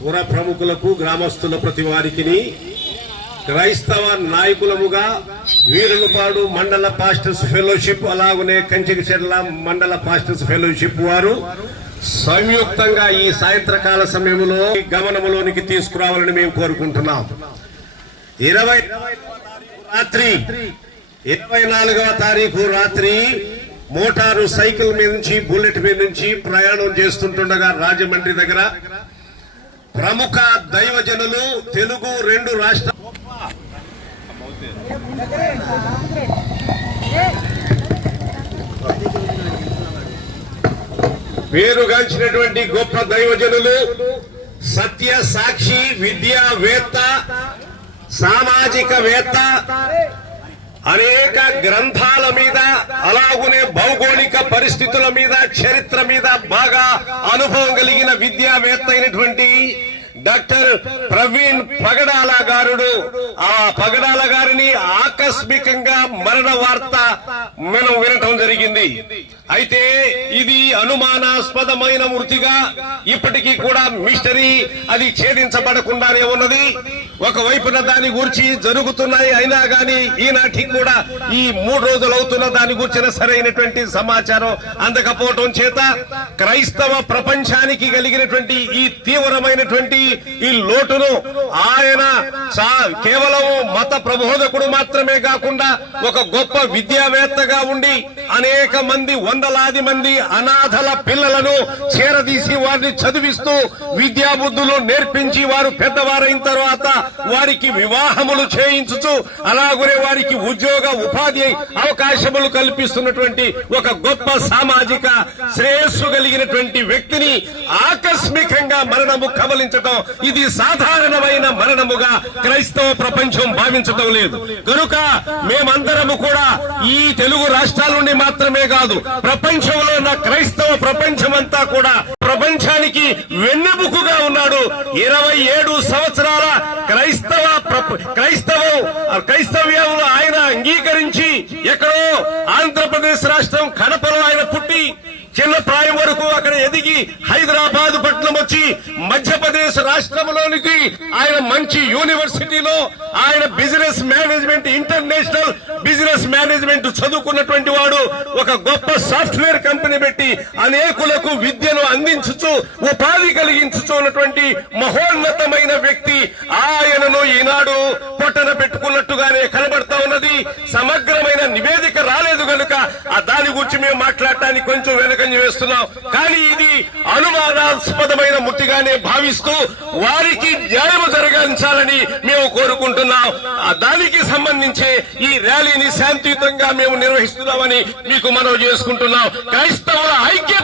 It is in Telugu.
పుర ప్రముఖులకు గ్రామస్తుల ప్రతి వారికి క్రైస్తవ నాయకులముగా వీరులపాడు మండల పాస్టర్స్ ఫెలోషిప్ అలాగనే కంచికచెర్ల మండల పాస్టర్స్ ఫెలోషిప్ వారు సంయుక్తంగా ఈ సాయంత్రకాల సమయంలో గమనములోనికి తీసుకురావాలని మేము కోరుకుంటున్నాం. 24వ తారీఖు రాత్రి మోటారు సైకిల్ మీద నుంచి బుల్లెట్ మీద నుంచి ప్రయాణం చేస్తుండగా రాజమండ్రి దగ్గర ప్రముఖ దైవజనులు తెలుగు 2 రాష్ట్ర పేరుగాంచినటువంటి గొప్ప దైవజనులు, సత్య సాక్షి, విద్యావేత్త, సామాజికవేత్త, అనేక గ్రంథాల మీద అలాగునే భౌగోళిక పరిస్థితుల మీద చరిత్ర మీద బాగా అనుభవం కలిగిన విద్యావేత్త అయినటువంటి డాక్టర్ ప్రవీణ్ పగడాల గారుడు. ఆ పగడాల గారిని ఆకస్మికంగా మరణ వార్త మనం వినటం జరిగింది. అయితే ఇది అనుమానాస్పదమైన మృతిగా ఇప్పటికీ కూడా మిస్టరీ అది ఛేదించబడకుండానే ఉన్నది. ఒకవైపున దాని గురించి జరుగుతున్నాయి, అయినా గాని ఈనాటికి కూడా ఈ 3 రోజులు అవుతున్న దాని గురించిన సరైనటువంటి సమాచారం అందకపోవటం చేత క్రైస్తవ ప్రపంచానికి కలిగినటువంటి ఈ తీవ్రమైనటువంటి ఈ లోటును ఆయన కేవలం మత ప్రబోధకుడు మాత్రమే కాకుండా ఒక గొప్ప విద్యావేత్తగా ఉండి అనేక మంది, వందలాది మంది అనాథల పిల్లలను చేరదీసి వారిని చదివిస్తూ విద్యాబుద్ధులు నేర్పించి వారు పెద్దవారైన తర్వాత వారికి వివాహములు చేయించుచు అలాగనే వారికి ఉద్యోగ ఉపాధి అవకాశములు కల్పిస్తున్నటువంటి ఒక గొప్ప సామాజిక శ్రేయస్సు కలిగినటువంటి వ్యక్తిని ఆకస్మికంగా మరణము కబలించటం ఇది సాధారణమైన మరణముగా క్రైస్తవ ప్రపంచం భావించటం లేదు. కనుక మేమందరము కూడా ఈ తెలుగు రాష్ట్రాల నుండి మాత్రమే కాదు, ప్రపంచంలో ఉన్న క్రైస్తవ ప్రపంచమంతా కూడా ప్రపంచానికి వెన్నెముకగా ఉన్నాడు. 27 సంవత్సరాల క్రైస్తవ్యంలో ఆయన అంగీకరించి ఎక్కడో ఆంధ్రప్రదేశ్ రాష్ట్రం కడపలో ఆయన పుట్టి చిన్న ప్రాయం వరకు అక్కడ ఎదిగి హైదరాబాద్ పట్నం వచ్చి మధ్యప్రదేశ్ రాష్ట్రంలోనికి ఆయన మంచి యూనివర్సిటీలో ఆయన business management, international business management చదువుకున్నటువంటి వాడు. ఒక గొప్ప సాఫ్ట్వేర్ కంపెనీ పెట్టి అనేకులకు విద్యను అందించుచు ఉపాధి కలిగించుచున్నటువంటి మహోన్నతమైన వ్యక్తి. ఆయనను ఈనాడు పొట్టన పెట్టుకున్నట్టుగానే కనబడతా ఉన్నది. సమగ్రమైన నివేదిక రాలేదు కనుక దాని గురించి మేము మాట్లాడటానికి కొంచెం వెనకంజ వేస్తున్నాం. కానీ ఇది అనుమానాస్పదమైన మృతిగానే భావిస్తూ వారికి న్యాయం జరగాలని మేము కోరుకుంటున్నాం. దానికి సంబంధించే ఈ ర్యాలీని శాంతియుతంగా మేము నిర్వహిస్తున్నామని మీకు మనవి చేసుకుంటున్నాం. క్రైస్తవుల ఐక్య